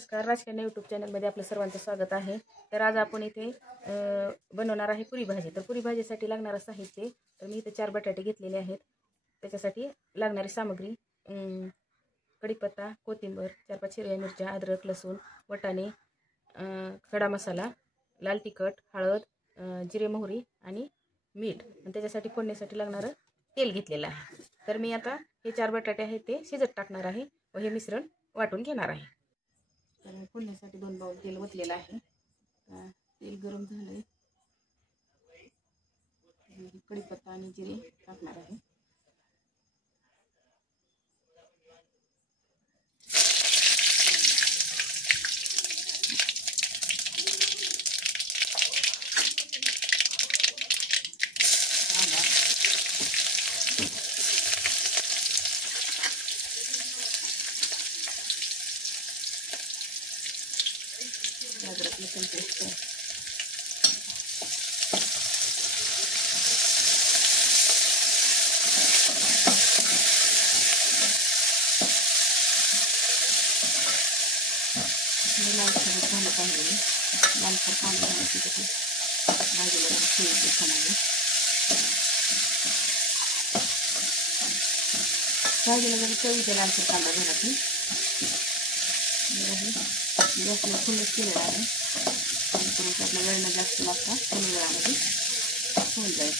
नमस्कार, राजकन्या यूट्यूब चॅनलमध्ये आपलं सर्वांचं स्वागत आहे. तर आज आपण इथे बनवणार आहे पुरी भाजी. तर पुरी भाजीसाठी लागणारं साहित्य, तर मी इथे 4 बटाटे घेतलेले आहेत. त्याच्यासाठी लागणारी सामग्री कढीपत्ता, कोथिंबीर, 4-5 हिरव्या मिरच्या, अद्रक, लसूण, वाटाणे, खडा मसाला, लाल तिखट, हळद, जिरे मोहरी आणि मीठ. आणि त्याच्यासाठी फोडणीसाठी लागणारं तेल घेतलेलं आहे. तर मी आता हे 4 बटाटे आहेत ते शिजत टाकणार आहे व हे मिश्रण वाटून घेणार आहे. तर फोडणीसाठी 2 बाउल तेल ओतलेलं आहे. तेल गरम झालंय. कढीपत्ता आणि जिरे टाकणार आहे. अद्रक लसूण पेस्ट, लालसर झालं पाहिजे. लालसर कांदा घालायची त्याची भाजीला जरा ठेवायची खाण्याला. भाजीला जरा चवीचा लालसर कांदा घालायची. गॅसला फुलच केलेला आहे. नंतर आपल्या वेळेला जास्त लागता कमी वेळामध्ये होऊन जाईल.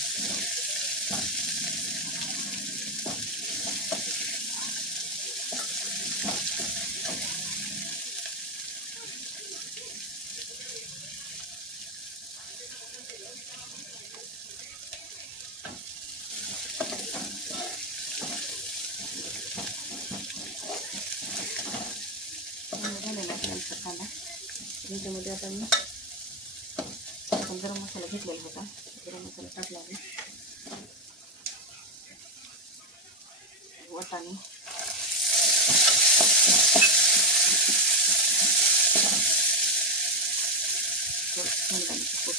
झालेला आहे लालसर कांदा. याच्यामध्ये आता मी गरम मसाला घेतलेला होता. गरम मसाला टाकला आहे. वाटाणे, शेंगदाण्याचं कूट,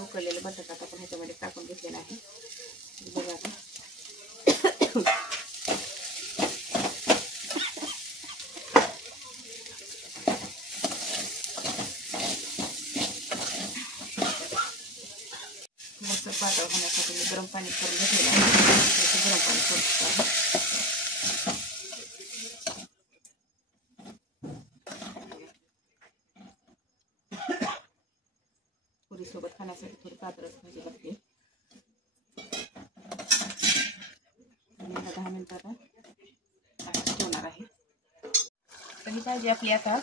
उकळलेले बटाटा आपण ह्याच्यामध्ये टाकून घेतलेला आहे. बघा आता मस्त पातळ होण्यासाठी मी गरम पाणी करून घेतलेलं आहे. गरम पाणी करून पुरीसोबत खाण्यासाठी थोडी पातळच भाजी लागते. 10 मिनिटात ठेवणार आहे. तर ही भाजी आपली आता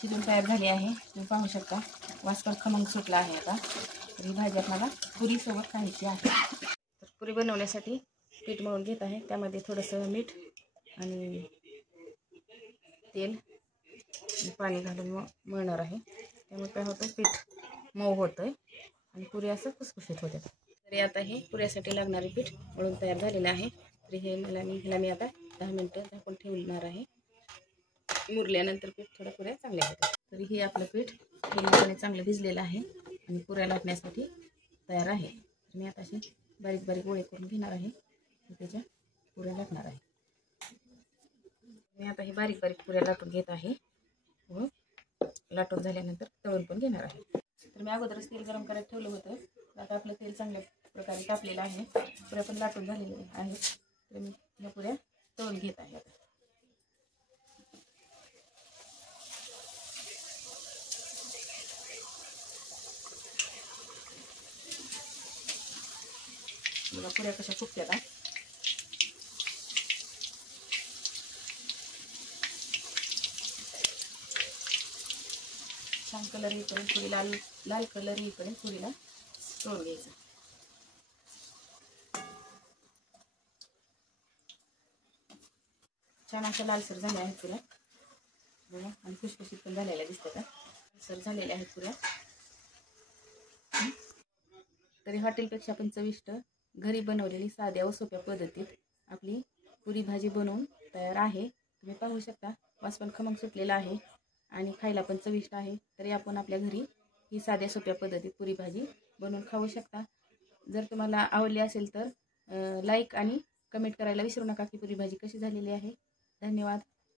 शिजून तयार झाली आहे. तुम्ही पाहू शकता वास पण खमंग सुटला आहे. आता तर ही भाजी आपल्याला पुरीसोबत खायची आहे. तर पुरी बनवण्यासाठी पीठ मळून घेत आहे. त्यामध्ये थोडंसं मीठ आणि तेल पाणी घालून मळणार आहे. त्यामुळे काय होतं, पीठ मऊ होतं आणि पुरी असं खुसखुशीत होते. तरी आता हे पुऱ्यासाठी लागणारे पीठ मळून तयार झालेलं आहे. तरी ह्याला मी आता 10 मिनिटं झाकून ठेवणार आहे. मुरल्यानंतर पीठ थोडं पुऱ्या चांगल्या होतात. तरी हे आपलं पीठ पूर्णपणे चांगलं भिजलेलं आहे आणि पुऱ्या लाटण्यासाठी तयार आहे. मी आता असे बारीक बारीक गोळे करून घेणार आहे. त्याच्या पुऱ्या लाटणार आहे. मी आता हे बारीक बारीक पुऱ्या लाटून घेत आहे व लाटून झाल्यानंतर तळून पण घेणार आहे. तर मी अगोदरच तेल गरम करायला ठेवलं होतं. आता आपलं तेल चांगल्या प्रकारे तापलेलं आहे. पुऱ्या पण लाटून झालेल्या आहेत. तर मी या पुऱ्या तळून घेत आहे. आता बघा पुऱ्या कशा फुगत्यात. छान कलर येईपर्यंत पुरी लाल कलर येईपर्यंत पुरीला तळून घ्यायचा. छान अशा लालसर झाल्या आहेत पुऱ्या बघा, आणि खुशखुशीत पण झालेल्या दिसतात. लालसर झालेल्या आहेत पुऱ्या. तरी हॉटेलपेक्षा पण चविष्ट घरी बनवलेली साध्या व सोप्या पद्धतीत आपली पुरी भाजी बनवून तयार आहे. तुम्ही पाहू शकता, वास पण खमंग सुटलेला आहे आणि खायला पण चविष्ट आहे. तरी आपण आपल्या घरी ही साध्या सोप्या पद्धतीत पुरी भाजी बनवून खाऊ शकता. जर तुम्हाला आवडली असेल तर लाईक आणि कमेंट करायला विसरू नका की पुरी भाजी कशी झालेली आहे. धन्यवाद.